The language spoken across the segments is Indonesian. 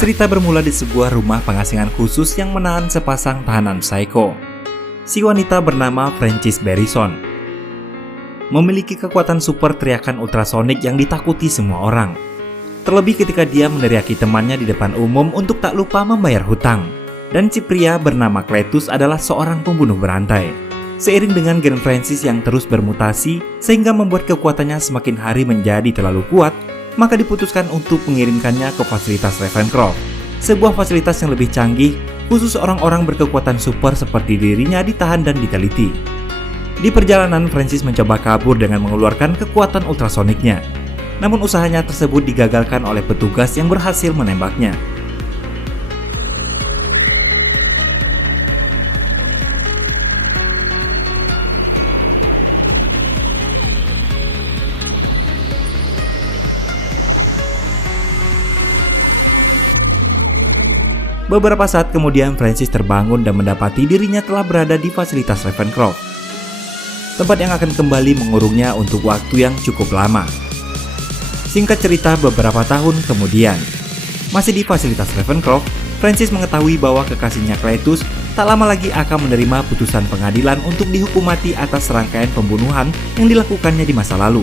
Cerita bermula di sebuah rumah pengasingan khusus yang menahan sepasang tahanan psycho. Si wanita bernama Frances Barrison memiliki kekuatan super teriakan ultrasonik yang ditakuti semua orang. Terlebih ketika dia meneriaki temannya di depan umum untuk tak lupa membayar hutang. Dan si pria bernama Cletus adalah seorang pembunuh berantai. Seiring dengan gen Frances yang terus bermutasi sehingga membuat kekuatannya semakin hari menjadi terlalu kuat, maka diputuskan untuk mengirimkannya ke fasilitas Ravencroft, sebuah fasilitas yang lebih canggih khusus orang-orang berkekuatan super seperti dirinya ditahan dan diteliti. Di perjalanan, Frances mencoba kabur dengan mengeluarkan kekuatan ultrasoniknya. Namun usahanya tersebut digagalkan oleh petugas yang berhasil menembaknya. Beberapa saat kemudian Frances terbangun dan mendapati dirinya telah berada di fasilitas Ravencroft, tempat yang akan kembali mengurungnya untuk waktu yang cukup lama. Singkat cerita, beberapa tahun kemudian, masih di fasilitas Ravencroft, Frances mengetahui bahwa kekasihnya Cletus tak lama lagi akan menerima putusan pengadilan untuk dihukum mati atas serangkaian pembunuhan yang dilakukannya di masa lalu.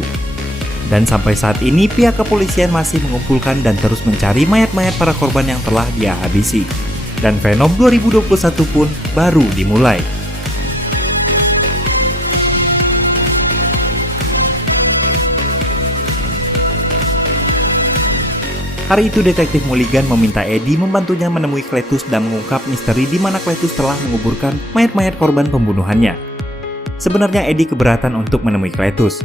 Dan sampai saat ini pihak kepolisian masih mengumpulkan dan terus mencari mayat-mayat para korban yang telah dia habisi. Dan Venom 2021 pun baru dimulai. Hari itu Detektif Mulligan meminta Eddie membantunya menemui Cletus dan mengungkap misteri di mana Cletus telah menguburkan mayat-mayat korban pembunuhannya. Sebenarnya Eddie keberatan untuk menemui Cletus.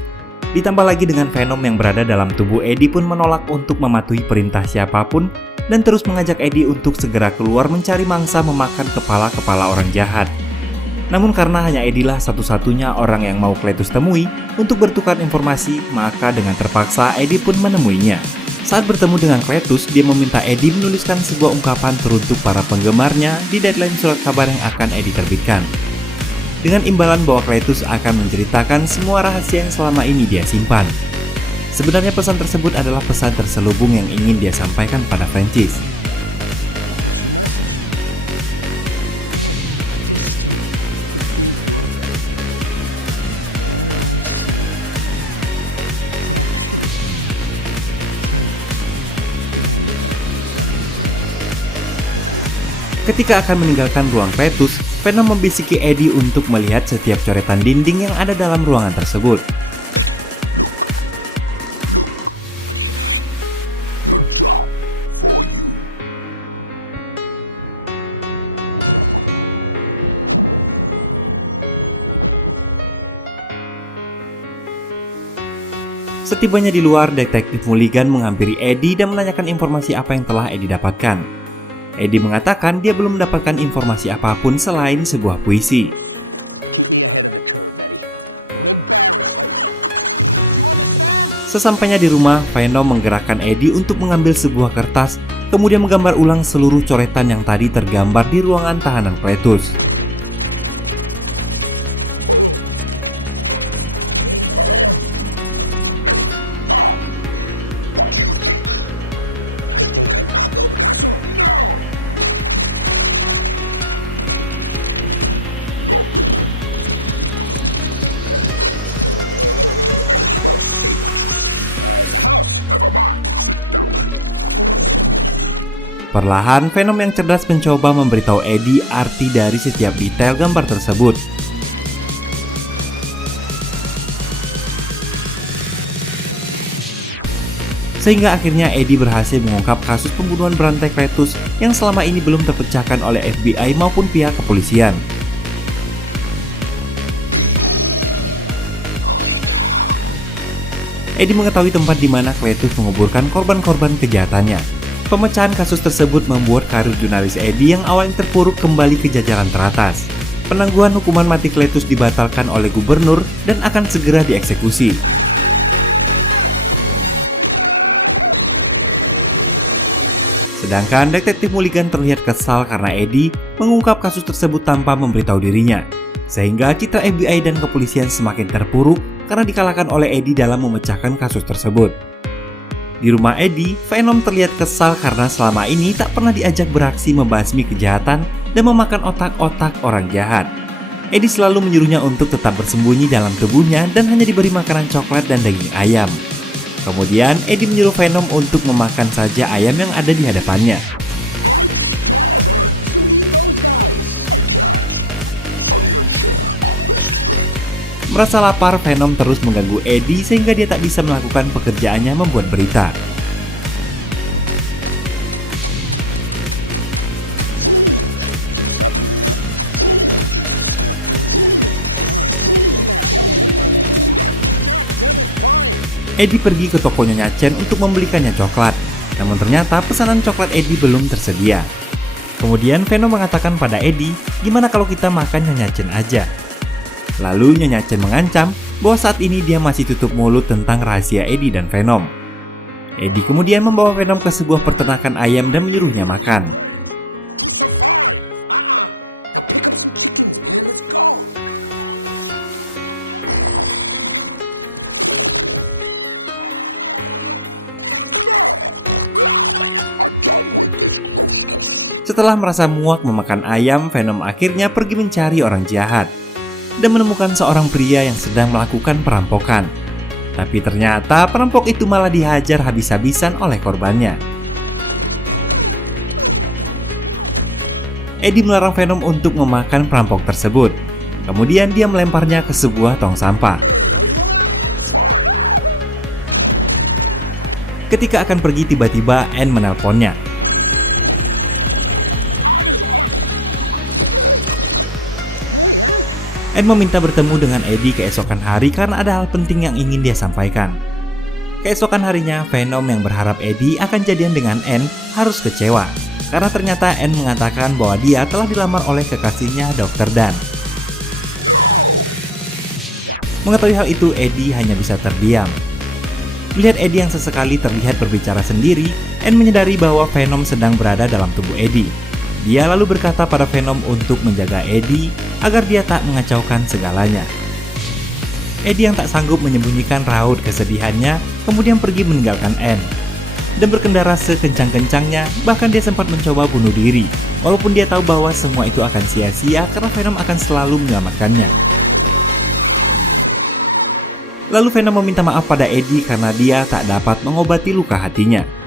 Ditambah lagi dengan Venom yang berada dalam tubuh Eddie pun menolak untuk mematuhi perintah siapapun dan terus mengajak Eddie untuk segera keluar mencari mangsa memakan kepala-kepala orang jahat. Namun karena hanya Eddie lah satu-satunya orang yang mau Cletus temui untuk bertukar informasi, maka dengan terpaksa Eddie pun menemuinya. Saat bertemu dengan Cletus, dia meminta Eddie menuliskan sebuah ungkapan teruntuk para penggemarnya di deadline surat kabar yang akan Eddie terbitkan. Dengan imbalan bahwa Cletus akan menceritakan semua rahasia yang selama ini dia simpan. Sebenarnya pesan tersebut adalah pesan terselubung yang ingin dia sampaikan pada Frances. Ketika akan meninggalkan ruang Cletus, Venom membisiki Eddie untuk melihat setiap coretan dinding yang ada dalam ruangan tersebut. Setibanya di luar, Detektif Mulligan menghampiri Eddie dan menanyakan informasi apa yang telah Eddie dapatkan. Eddie mengatakan dia belum mendapatkan informasi apapun selain sebuah puisi. Sesampainya di rumah, Venom menggerakkan Eddie untuk mengambil sebuah kertas, kemudian menggambar ulang seluruh coretan yang tadi tergambar di ruangan tahanan Cletus. Perlahan, Venom yang cerdas mencoba memberitahu Eddie arti dari setiap detail gambar tersebut. Sehingga akhirnya Eddie berhasil mengungkap kasus pembunuhan berantai Cletus yang selama ini belum terpecahkan oleh FBI maupun pihak kepolisian. Eddie mengetahui tempat di mana Cletus menguburkan korban-korban kejahatannya. Pemecahan kasus tersebut membuat karir jurnalis Eddie yang awalnya terpuruk kembali ke jajaran teratas. Penangguhan hukuman mati Cletus dibatalkan oleh gubernur dan akan segera dieksekusi. Sedangkan Detektif Mulligan terlihat kesal karena Eddie mengungkap kasus tersebut tanpa memberitahu dirinya, sehingga citra FBI dan kepolisian semakin terpuruk karena dikalahkan oleh Eddie dalam memecahkan kasus tersebut. Di rumah Eddie, Venom terlihat kesal karena selama ini tak pernah diajak beraksi membasmi kejahatan dan memakan otak-otak orang jahat. Eddie selalu menyuruhnya untuk tetap bersembunyi dalam tubuhnya dan hanya diberi makanan coklat dan daging ayam. Kemudian, Eddie menyuruh Venom untuk memakan saja ayam yang ada di hadapannya. Merasa lapar, Venom terus mengganggu Eddie sehingga dia tak bisa melakukan pekerjaannya membuat berita. Eddie pergi ke toko Nyonya Chen untuk membelikannya coklat, namun ternyata pesanan coklat Eddie belum tersedia. Kemudian Venom mengatakan pada Eddie, gimana kalau kita makan Nyonya Chen aja? Lalu Nyonya Chen mengancam bahwa saat ini dia masih tutup mulut tentang rahasia Eddie dan Venom. Eddie kemudian membawa Venom ke sebuah peternakan ayam dan menyuruhnya makan. Setelah merasa muak memakan ayam, Venom akhirnya pergi mencari orang jahat dan menemukan seorang pria yang sedang melakukan perampokan. Tapi ternyata perampok itu malah dihajar habis-habisan oleh korbannya. Eddie melarang Venom untuk memakan perampok tersebut. Kemudian dia melemparnya ke sebuah tong sampah. Ketika akan pergi, tiba-tiba Anne menelponnya. Anne meminta bertemu dengan Eddie keesokan hari karena ada hal penting yang ingin dia sampaikan. Keesokan harinya, Venom yang berharap Eddie akan jadian dengan Anne harus kecewa karena ternyata Anne mengatakan bahwa dia telah dilamar oleh kekasihnya Dr. Dan. Mengetahui hal itu, Eddie hanya bisa terdiam. Melihat Eddie yang sesekali terlihat berbicara sendiri, Anne menyadari bahwa Venom sedang berada dalam tubuh Eddie. Dia lalu berkata pada Venom untuk menjaga Eddie agar dia tak mengacaukan segalanya. Eddie yang tak sanggup menyembunyikan raut kesedihannya kemudian pergi meninggalkan Anne dan berkendara sekencang-kencangnya, bahkan dia sempat mencoba bunuh diri walaupun dia tahu bahwa semua itu akan sia-sia karena Venom akan selalu menyelamatkannya. Lalu Venom meminta maaf pada Eddie karena dia tak dapat mengobati luka hatinya.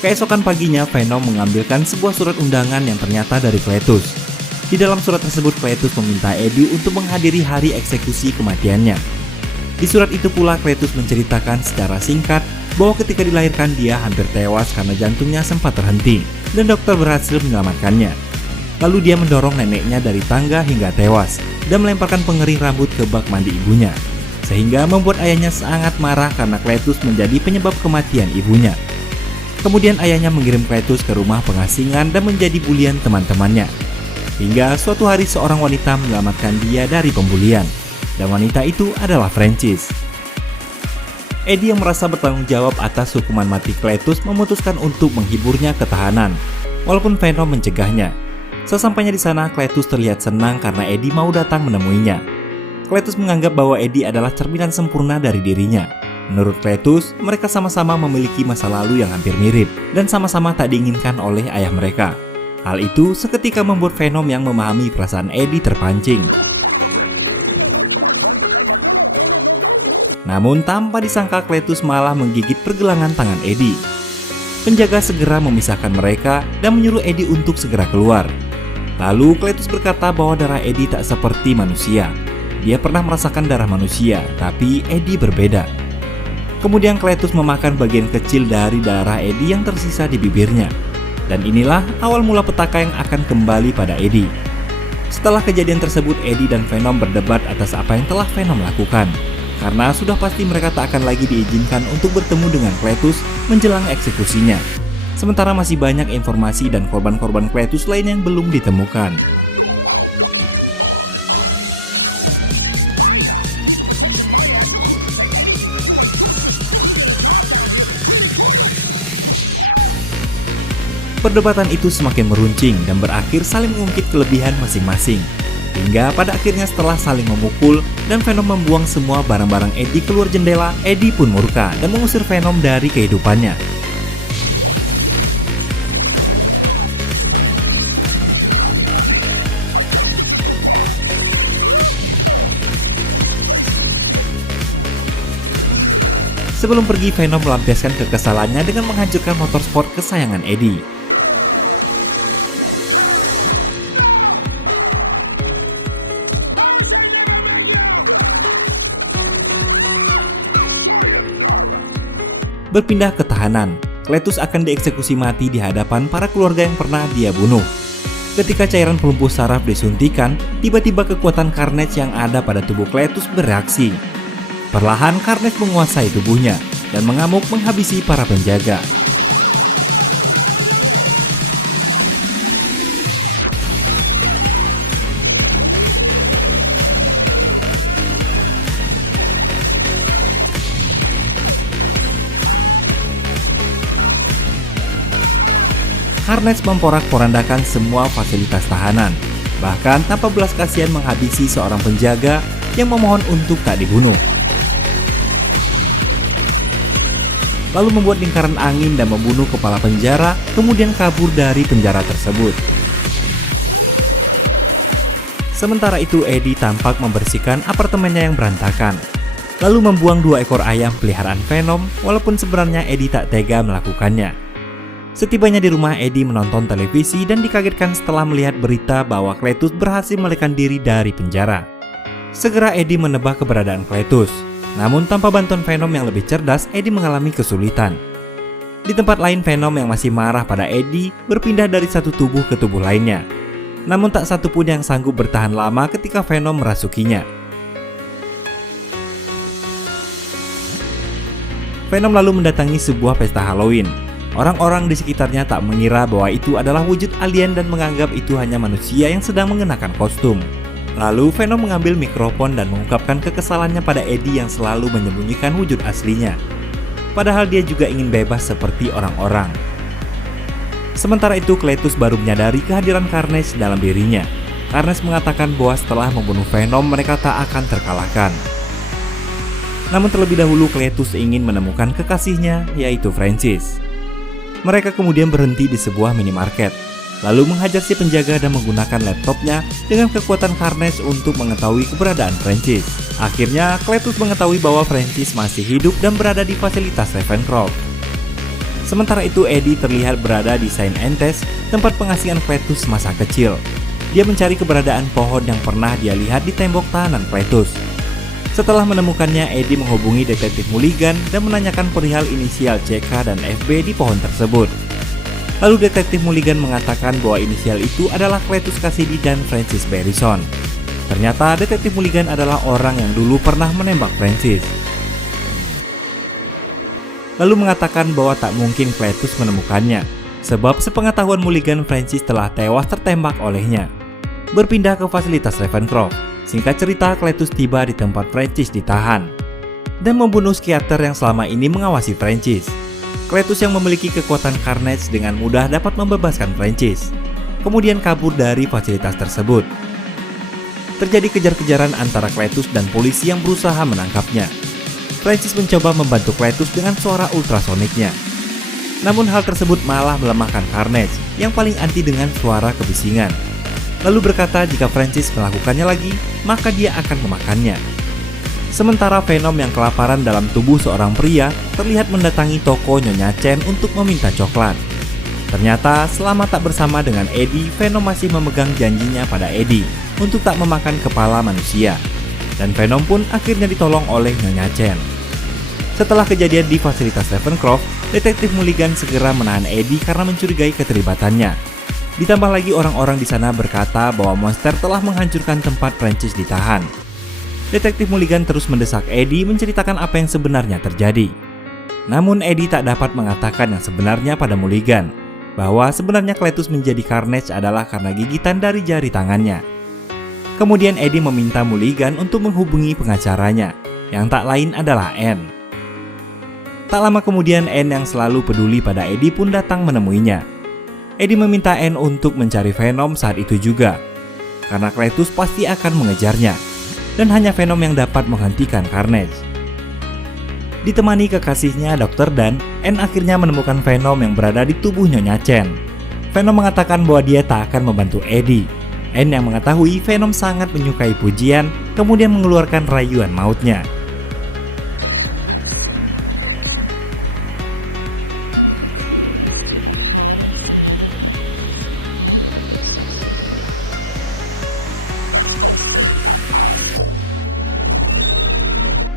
Keesokan paginya, Venom mengambilkan sebuah surat undangan yang ternyata dari Cletus. Di dalam surat tersebut, Cletus meminta Eddie untuk menghadiri hari eksekusi kematiannya. Di surat itu pula, Cletus menceritakan secara singkat bahwa ketika dilahirkan dia hampir tewas karena jantungnya sempat terhenti, dan dokter berhasil menyelamatkannya. Lalu dia mendorong neneknya dari tangga hingga tewas, dan melemparkan pengering rambut ke bak mandi ibunya, sehingga membuat ayahnya sangat marah karena Cletus menjadi penyebab kematian ibunya. Kemudian ayahnya mengirim Cletus ke rumah pengasingan dan menjadi bulian teman-temannya. Hingga suatu hari seorang wanita menyelamatkan dia dari pembulian, dan wanita itu adalah Francis. Eddie yang merasa bertanggung jawab atas hukuman mati Cletus memutuskan untuk menghiburnya ke tahanan, walaupun Venom mencegahnya. Sesampainya di sana, Cletus terlihat senang karena Eddie mau datang menemuinya. Cletus menganggap bahwa Eddie adalah cerminan sempurna dari dirinya. Menurut Cletus, mereka sama-sama memiliki masa lalu yang hampir mirip dan sama-sama tak diinginkan oleh ayah mereka. Hal itu seketika membuat Venom yang memahami perasaan Eddie terpancing. Namun tanpa disangka, Cletus malah menggigit pergelangan tangan Eddie. Penjaga segera memisahkan mereka dan menyuruh Eddie untuk segera keluar. Lalu Cletus berkata bahwa darah Eddie tak seperti manusia. Dia pernah merasakan darah manusia, tapi Eddie berbeda. Kemudian Cletus memakan bagian kecil dari darah Eddie yang tersisa di bibirnya. Dan inilah awal mula petaka yang akan kembali pada Eddie. Setelah kejadian tersebut, Eddie dan Venom berdebat atas apa yang telah Venom lakukan. Karena sudah pasti mereka tak akan lagi diizinkan untuk bertemu dengan Cletus menjelang eksekusinya. Sementara masih banyak informasi dan korban-korban Cletus lain yang belum ditemukan. Perdebatan itu semakin meruncing dan berakhir saling mengungkit kelebihan masing-masing. Hingga pada akhirnya setelah saling memukul dan Venom membuang semua barang-barang Eddie keluar jendela, Eddie pun murka dan mengusir Venom dari kehidupannya. Sebelum pergi, Venom melampiaskan kekesalannya dengan menghancurkan motor sport kesayangan Eddie. Berpindah ke tahanan, Cletus akan dieksekusi mati di hadapan para keluarga yang pernah dia bunuh. Ketika cairan pelumpuh saraf disuntikan, tiba-tiba kekuatan Carnage yang ada pada tubuh Cletus bereaksi. Perlahan Carnage menguasai tubuhnya dan mengamuk menghabisi para penjaga. Carnage memporak-porandakan semua fasilitas tahanan, bahkan tanpa belas kasihan menghabisi seorang penjaga yang memohon untuk tak dibunuh. Lalu membuat lingkaran angin dan membunuh kepala penjara, kemudian kabur dari penjara tersebut. Sementara itu Eddie tampak membersihkan apartemennya yang berantakan, lalu membuang 2 ekor ayam peliharaan Venom, walaupun sebenarnya Eddie tak tega melakukannya. Setibanya di rumah, Eddie menonton televisi dan dikagetkan setelah melihat berita bahwa Cletus berhasil melarikan diri dari penjara. Segera Eddie menebak keberadaan Cletus. Namun tanpa bantuan Venom yang lebih cerdas, Eddie mengalami kesulitan. Di tempat lain, Venom yang masih marah pada Eddie berpindah dari satu tubuh ke tubuh lainnya. Namun tak satu pun yang sanggup bertahan lama ketika Venom merasukinya. Venom lalu mendatangi sebuah pesta Halloween. Orang-orang di sekitarnya tak mengira bahwa itu adalah wujud alien dan menganggap itu hanya manusia yang sedang mengenakan kostum. Lalu Venom mengambil mikrofon dan mengungkapkan kekesalannya pada Eddie yang selalu menyembunyikan wujud aslinya. Padahal dia juga ingin bebas seperti orang-orang. Sementara itu Cletus baru menyadari kehadiran Carnage dalam dirinya. Carnage mengatakan bahwa setelah membunuh Venom mereka tak akan terkalahkan. Namun terlebih dahulu Cletus ingin menemukan kekasihnya, yaitu Francis. Mereka kemudian berhenti di sebuah minimarket, lalu menghajar si penjaga dan menggunakan laptopnya dengan kekuatan Carnage untuk mengetahui keberadaan Francis. Akhirnya, Cletus mengetahui bahwa Francis masih hidup dan berada di fasilitas Ravencroft. Sementara itu, Eddie terlihat berada di Saint Entes, tempat pengasihan Cletus masa kecil. Dia mencari keberadaan pohon yang pernah dia lihat di tembok tahanan Cletus. Setelah menemukannya, Eddie menghubungi detektif Mulligan dan menanyakan perihal inisial CK dan FB di pohon tersebut. Lalu detektif Mulligan mengatakan bahwa inisial itu adalah Cletus Kasady dan Francis Barrison. Ternyata detektif Mulligan adalah orang yang dulu pernah menembak Francis. Lalu mengatakan bahwa tak mungkin Cletus menemukannya, sebab sepengetahuan Mulligan Francis telah tewas tertembak olehnya. Berpindah ke fasilitas Ravencroft. Singkat cerita, Cletus tiba di tempat Francis ditahan dan membunuh psikiater yang selama ini mengawasi Francis. Cletus yang memiliki kekuatan Carnage dengan mudah dapat membebaskan Francis, kemudian kabur dari fasilitas tersebut. Terjadi kejar-kejaran antara Cletus dan polisi yang berusaha menangkapnya. Francis mencoba membantu Cletus dengan suara ultrasoniknya. Namun hal tersebut malah melemahkan Carnage yang paling anti dengan suara kebisingan. Lalu berkata jika Francis melakukannya lagi, maka dia akan memakannya. Sementara Venom yang kelaparan dalam tubuh seorang pria terlihat mendatangi toko Nyonya Chen untuk meminta coklat. Ternyata selama tak bersama dengan Eddie, Venom masih memegang janjinya pada Eddie untuk tak memakan kepala manusia. Dan Venom pun akhirnya ditolong oleh Nyonya Chen. Setelah kejadian di fasilitas Ravencroft, detektif Mulligan segera menahan Eddie karena mencurigai keterlibatannya. Ditambah lagi orang-orang di sana berkata bahwa monster telah menghancurkan tempat Francis ditahan. Detektif Mulligan terus mendesak Eddie menceritakan apa yang sebenarnya terjadi. Namun Eddie tak dapat mengatakan yang sebenarnya pada Mulligan, bahwa sebenarnya Cletus menjadi Carnage adalah karena gigitan dari jari tangannya. Kemudian Eddie meminta Mulligan untuk menghubungi pengacaranya, yang tak lain adalah Anne. Tak lama kemudian Anne yang selalu peduli pada Eddie pun datang menemuinya. Eddie meminta Anne untuk mencari Venom saat itu juga, karena Cletus pasti akan mengejarnya, dan hanya Venom yang dapat menghentikan Carnage. Ditemani kekasihnya Dr. Dan, Anne akhirnya menemukan Venom yang berada di tubuh Nyonya Chen. Venom mengatakan bahwa dia tak akan membantu Eddie. Anne yang mengetahui Venom sangat menyukai pujian, kemudian mengeluarkan rayuan mautnya.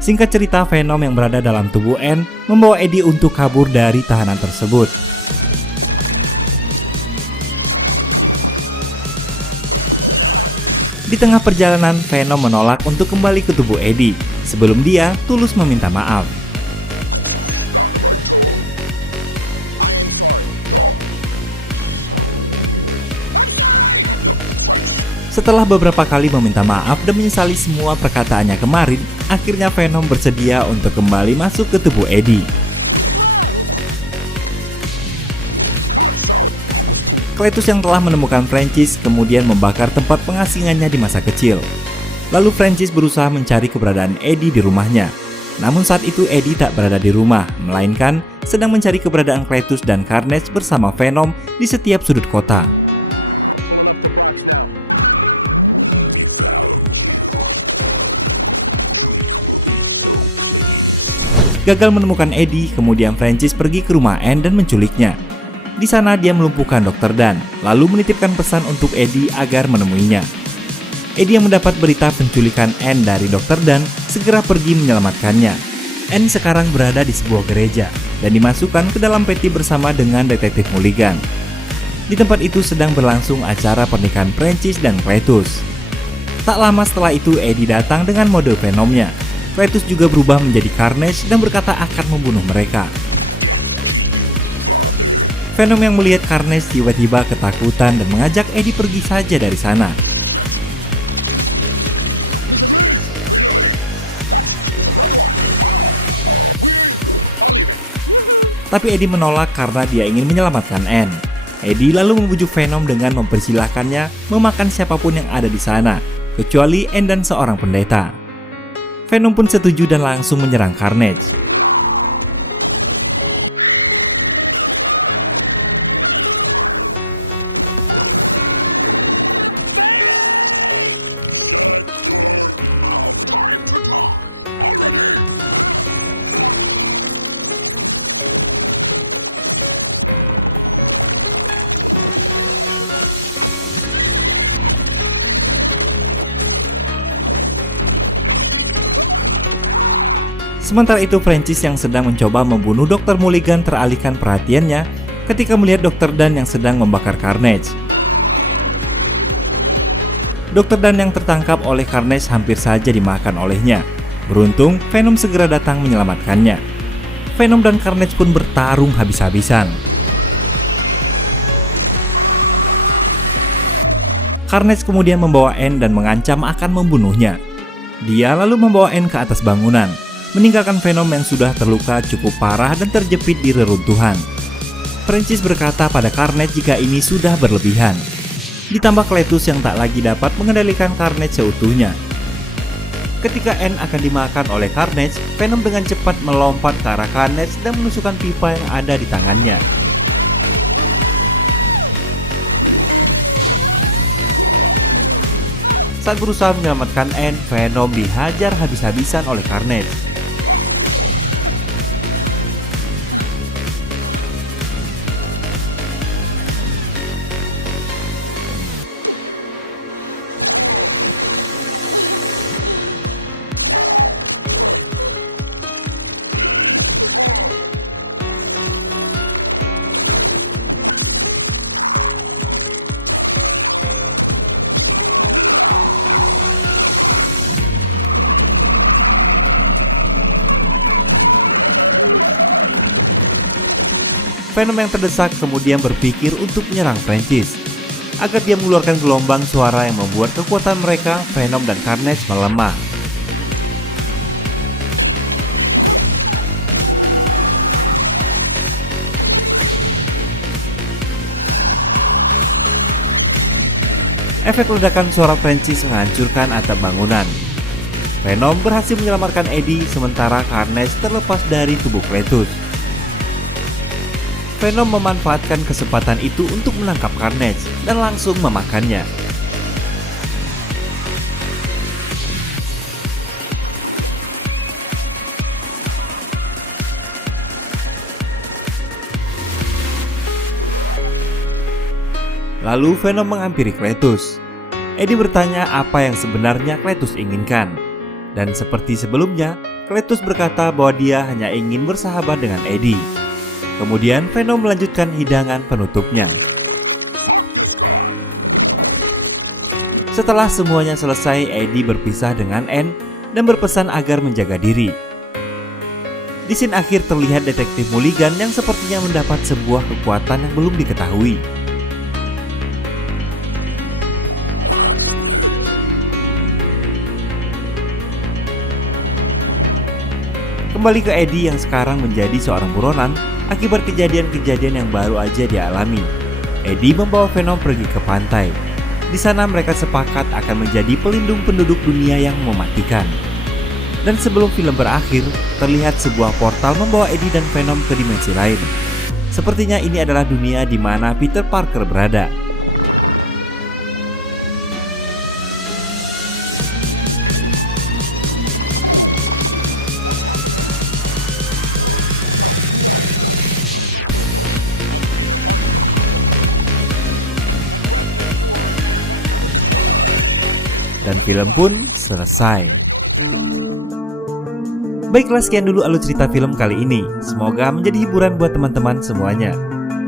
Singkat cerita, Venom yang berada dalam tubuh Anne membawa Eddie untuk kabur dari tahanan tersebut. Di tengah perjalanan, Venom menolak untuk kembali ke tubuh Eddie sebelum dia tulus meminta maaf. Setelah beberapa kali meminta maaf dan menyesali semua perkataannya kemarin, akhirnya Venom bersedia untuk kembali masuk ke tubuh Eddie. Cletus yang telah menemukan Francis kemudian membakar tempat pengasingannya di masa kecil. Lalu Francis berusaha mencari keberadaan Eddie di rumahnya. Namun saat itu Eddie tak berada di rumah, melainkan sedang mencari keberadaan Cletus dan Carnage bersama Venom di setiap sudut kota. Gagal menemukan Eddie, kemudian Francis pergi ke rumah Anne dan menculiknya. Di sana dia melumpuhkan Dr. Dan, lalu menitipkan pesan untuk Eddie agar menemuinya. Eddie yang mendapat berita penculikan Anne dari Dr. Dan segera pergi menyelamatkannya. Anne sekarang berada di sebuah gereja dan dimasukkan ke dalam peti bersama dengan detektif Mulligan. Di tempat itu sedang berlangsung acara pernikahan Francis dan Cletus. Tak lama setelah itu Eddie datang dengan mode Venomnya. Cletus juga berubah menjadi Carnage dan berkata akan membunuh mereka. Venom yang melihat Carnage tiba-tiba ketakutan dan mengajak Eddie pergi saja dari sana. Tapi Eddie menolak karena dia ingin menyelamatkan Anne. Eddie lalu membujuk Venom dengan mempersilahkannya memakan siapapun yang ada di sana, kecuali Anne dan seorang pendeta. Venom pun setuju dan langsung menyerang Carnage. Sementara itu Francis yang sedang mencoba membunuh Dr. Mulligan teralihkan perhatiannya ketika melihat Dr. Dan yang sedang membakar Carnage. Dr. Dan yang tertangkap oleh Carnage hampir saja dimakan olehnya. Beruntung, Venom segera datang menyelamatkannya. Venom dan Carnage pun bertarung habis-habisan. Carnage kemudian membawa Anne dan mengancam akan membunuhnya. Dia lalu membawa Anne ke atas bangunan, meninggalkan Venom yang sudah terluka cukup parah dan terjepit di reruntuhan. Francis berkata pada Carnage jika ini sudah berlebihan. Ditambah Cletus yang tak lagi dapat mengendalikan Carnage seutuhnya. Ketika Anne akan dimakan oleh Carnage, Venom dengan cepat melompat ke arah Carnage dan menusukkan pipa yang ada di tangannya. Saat berusaha menyelamatkan Anne, Venom dihajar habis-habisan oleh Carnage. Venom yang terdesak kemudian berpikir untuk menyerang Francis agar dia mengeluarkan gelombang suara yang membuat kekuatan mereka, Venom dan Carnage, melemah. Efek ledakan suara Francis menghancurkan atap bangunan. Venom berhasil menyelamatkan Eddie sementara Carnage terlepas dari tubuh Cletus. Venom memanfaatkan kesempatan itu untuk menangkap Carnage dan langsung memakannya. Lalu Venom menghampiri Cletus. Eddie bertanya apa yang sebenarnya Cletus inginkan. Dan seperti sebelumnya, Cletus berkata bahwa dia hanya ingin bersahabat dengan Eddie. Kemudian Venom melanjutkan hidangan penutupnya. Setelah semuanya selesai, Eddie berpisah dengan Anne dan berpesan agar menjaga diri. Di scene akhir terlihat detektif Mulligan yang sepertinya mendapat sebuah kekuatan yang belum diketahui. Kembali ke Eddie yang sekarang menjadi seorang buronan akibat kejadian-kejadian yang baru aja dialami. Eddie membawa Venom pergi ke pantai. Di sana mereka sepakat akan menjadi pelindung penduduk dunia yang mematikan. Dan sebelum film berakhir, terlihat sebuah portal membawa Eddie dan Venom ke dimensi lain. Sepertinya ini adalah dunia di mana Peter Parker berada. Dan film pun selesai. Baiklah, sekian dulu alur cerita film kali ini. Semoga menjadi hiburan buat teman-teman semuanya.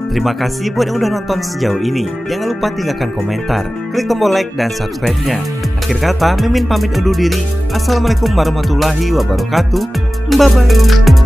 Terima kasih buat yang udah nonton sejauh ini. Jangan lupa tinggalkan komentar, klik tombol like dan subscribe-nya. Akhir kata, Mimin pamit undur diri. Assalamualaikum warahmatullahi wabarakatuh. Bye-bye.